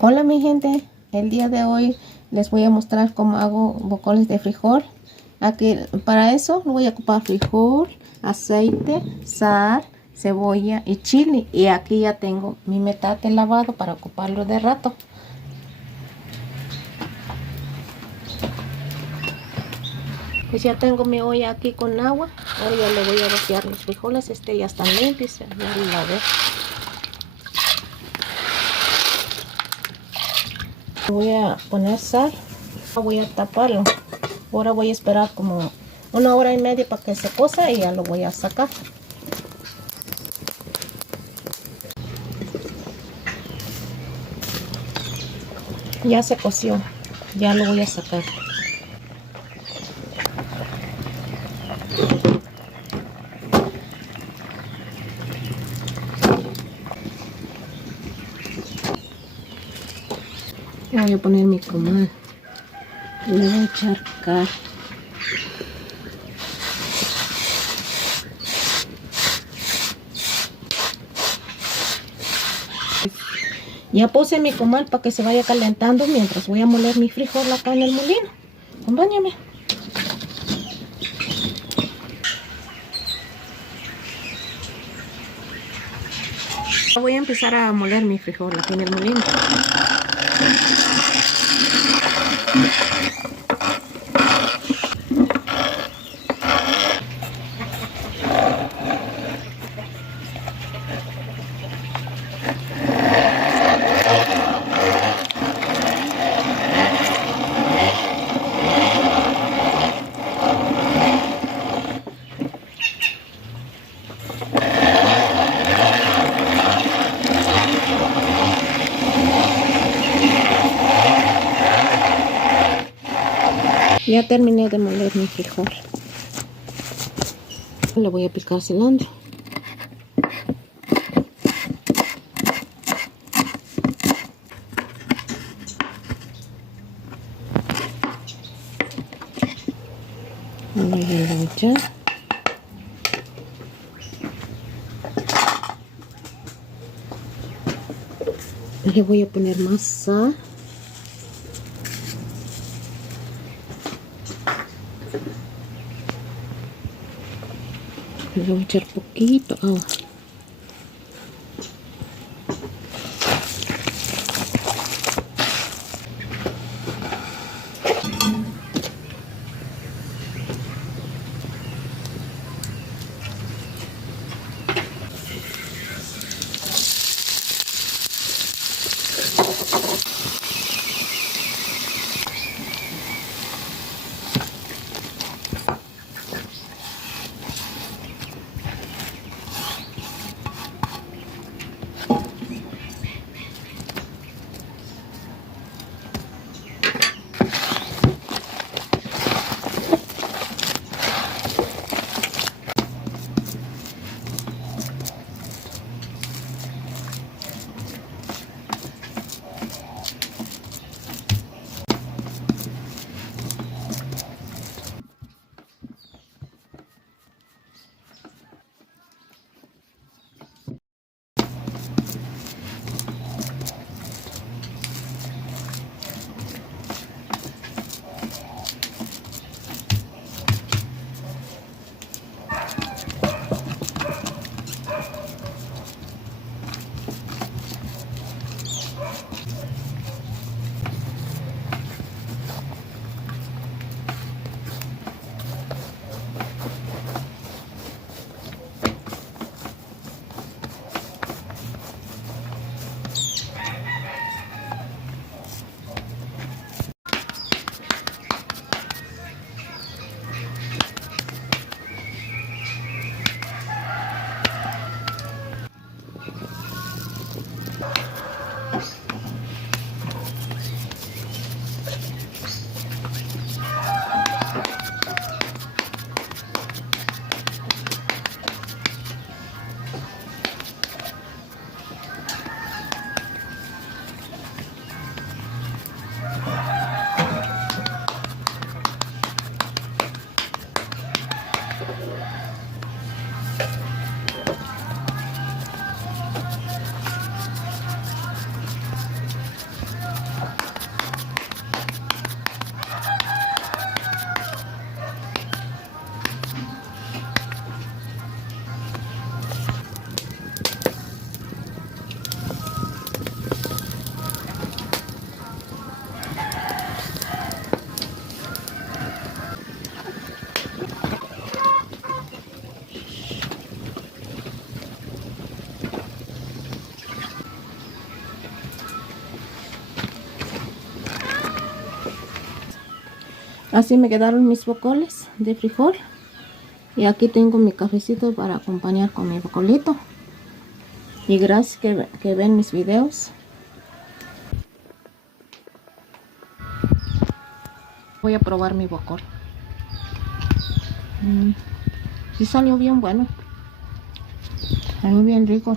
Hola mi gente, el día de hoy les voy a mostrar cómo hago bocoles de frijol. Aquí para eso voy a ocupar frijol, aceite, sal, cebolla y chile. Y aquí ya tengo mi metate lavado para ocuparlo de rato. Pues ya tengo mi olla aquí con agua. Ahora ya le voy a vaciar los frijoles. Ya están limpios, ya los lavé. Voy a poner sal. Voy a taparlo. Ahora voy a esperar como 1 hora y media para que se cosa y ya lo voy a sacar. Ya se coció, ya lo voy a sacar. Voy a poner mi comal y le voy a echar cal. Ya puse mi comal para que se vaya calentando mientras voy a moler mi frijol acá en el molino. Acompáñame. Voy a empezar a moler mi frijol aquí en el molino. Ya terminé de moler mi frijol. Le voy a picar cilantro. Le voy a echar. Le voy a poner más sal. Le voy a echar poquito agua. Así me quedaron mis bocoles de frijol. Y aquí tengo mi cafecito para acompañar con mi bocolito. Y gracias que ven mis videos. Voy a probar mi bocol. Sí salió bien bueno. Salió bien rico.